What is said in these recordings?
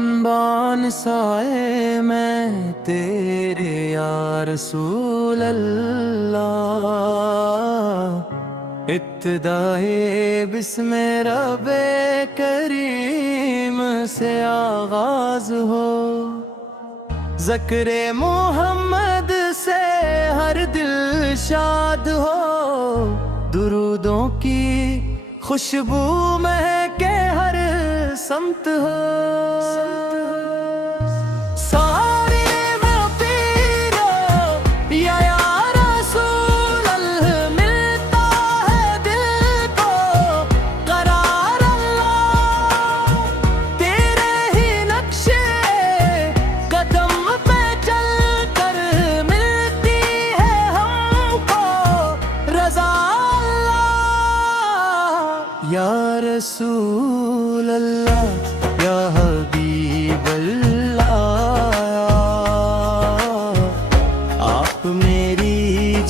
अंबान साए मैं तेरे या रसूल अल्लाह, इब्तिदाए बिस्म रब्बे करीम से आगाज हो। ज़िक्र मोहम्मद से हर दिल शाद हो, दुरूदों की खुशबू महके हर समत हो। सारे में पीरो या रसूल अल्लाह, मिलता है दिल को करार अल्लाह। तेरे ही नक्शे कदम पे चल कर मिलती है हमको रज़ा अल्लाह। या रसूल अल्लाह, या हबीब अल्लाह, आप मेरी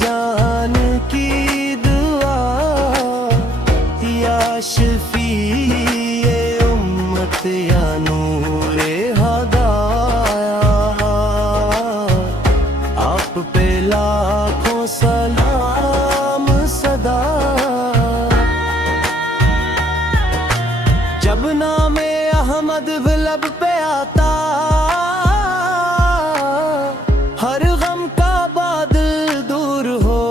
जान की दुआ, या शफीए उम्मत, या नूरे हदाया, आप पे लाखों सलाम सदा। जब नामे अहमद लब पे आता, हर गम का बादल दूर हो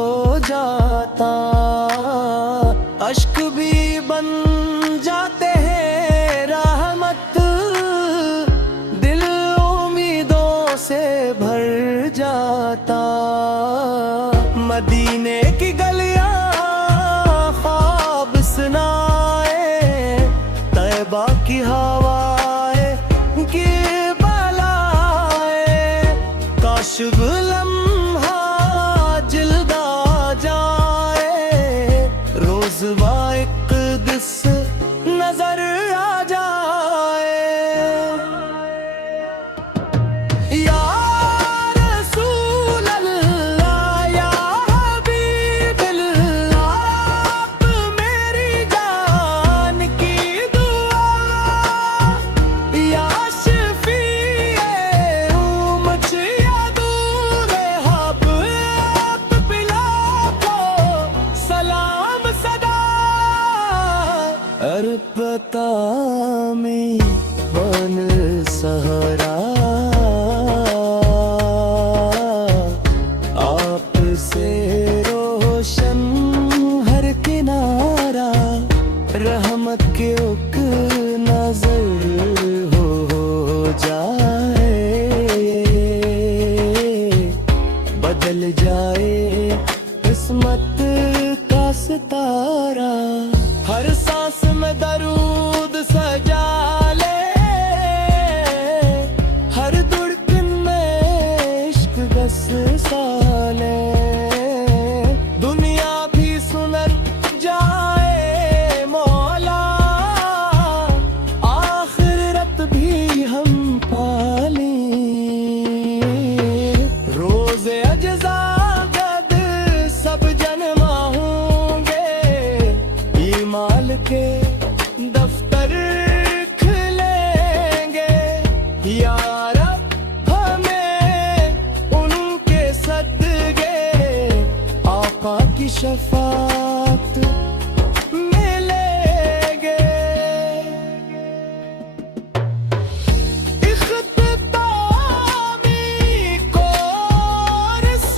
जाता। अश्क भी बन जाते हैं रहमत, दिल उम्मीदों से भर जाता। मदीने की गलियां ख्वाब सुनाए, तैबा की हवाएं की बलाए, काश वो लम्हा जिल्दा जाए, रोज वाक़िस नजर आ जाए। या रसूल अल्लाह, या हबीब अल्लाह, आप मेरी जान की दुआ, या शफीए उम्मत, या दूरे हब, आप पे लाखों सलाम सदा। अरबता में बन सहरा, आप से रोशन हर किनारा, रहमत के उक नजर हो जाए, बदल जाए किस्मत का सितारा। हर सांस में दरूद सजा ले, हर धड़कन में इश्क बस साले, दुनिया भी सुनर जाए मौला, आखिरत भी हम पालें। रोज़े अज़ा गद सब जन्मा होंगे, ईमाल के दफ्तर खुलेंगे। या रब हमें उनके सदके आका की शफाअत मिलेंगे। इख्तितामी कोर्स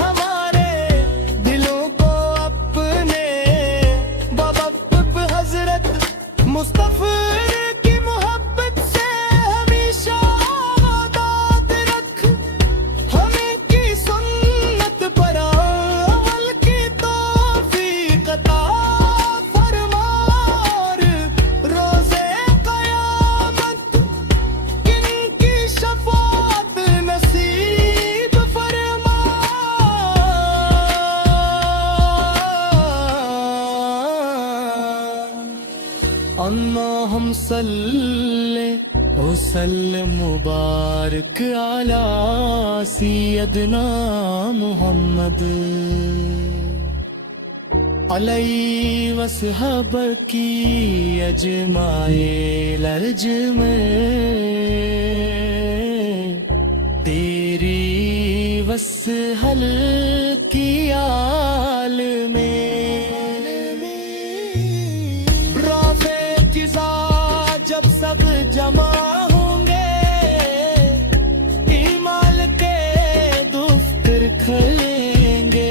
हमारे صلی وسلم مبارک علی سیدنا محمد علیہ وصحب کی اجمائل ارجمن تیری وصحل کی آل میں رافع جزا جب سب جمع ہوں گے ایمان کے دفتر کھلیں گے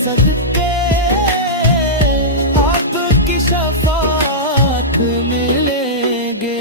صدقے آپ کی شفاعت ملیں گے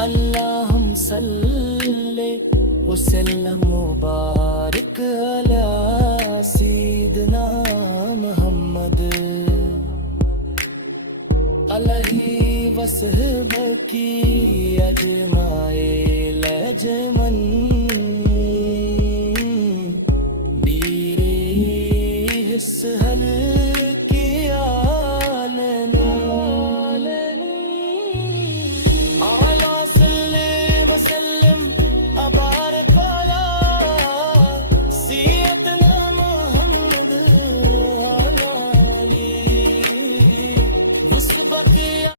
اللہم صلی وسلم مبارک علی سیدنا محمد علیہ وصحب کی اجمائل ارجمن بیرِ حس حل